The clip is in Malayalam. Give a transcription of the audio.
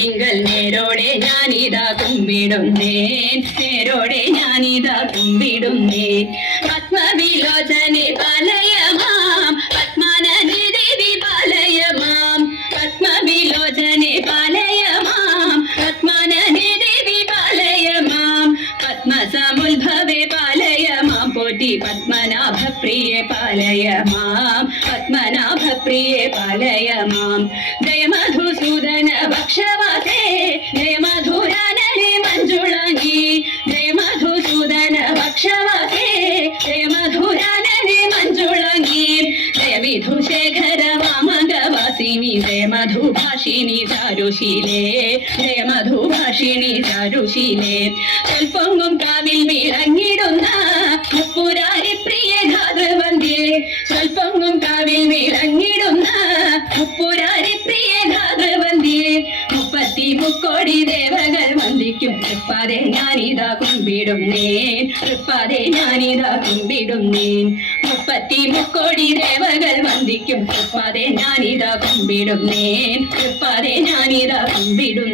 പാദപത്മത്തിങ്കൽ നേരോടെ ഞാനിതാ കുമ്പിടുന്നേൻ. നേരോടെ ഞാനിതാ കുമ്പിടുന്നേൻ. പത്മവിലോചനെ പാലയമാം. പത്മാനന്ദി ദേവി പാലയമാം. പത്മവിലോചനെ പാലയമാം. പത്മാനന്ദി ദേവി പാലയമാം. പത്മസമുദ്ഭവേ പാലയമാം പോറ്റി പത്മനാഭ മാം. പത്മനാഭപ്രിയേ പത്മനാഭ മാം. ജയ മധുസൂദന ഭക്ഷവാസേ ജയ മധുരാനനെ മഞ്ജുളങ്ങി ജയ മധുസൂദന ഭക്ഷവാസേ ജയ മധുരാനനെ മഞ്ജുളങ്ങി ജയ വിധുശേഖര വാമകവാസിനി ജയ മധുഭാഷിണി ചാരുശീലേ ജയ മധുഭാഷിണി ചാരുശീലേ. സ്വൽപ്പൊങ്ങും കാവിൽ വിളങ്ങിടുന്ന സ്വൽപ്പൊങ്ങും കാവിൽ വിളങ്ങിടുന്ന മുപ്പുരാരി പ്രിയ ഘാതവന്ധ്യേ മുപ്പത്തി മുക്കോടി ദേവകൾ വന്ദിക്കും. തൃപ്പാതെ ഞാനിതാ കുമ്പിടുന്നേൻ തൃപ്പാതെ ഞാനിതാ കുമ്പിടുന്നേൻ മുപ്പത്തി മുക്കോടി ദേവകൾ വന്ദിക്കും. തൃപ്പാതെ ഞാനിതാ കുമ്പിടുന്നേൻ തൃപ്പാതെ ഞാനിതാ കുമ്പിടുന്നേൻ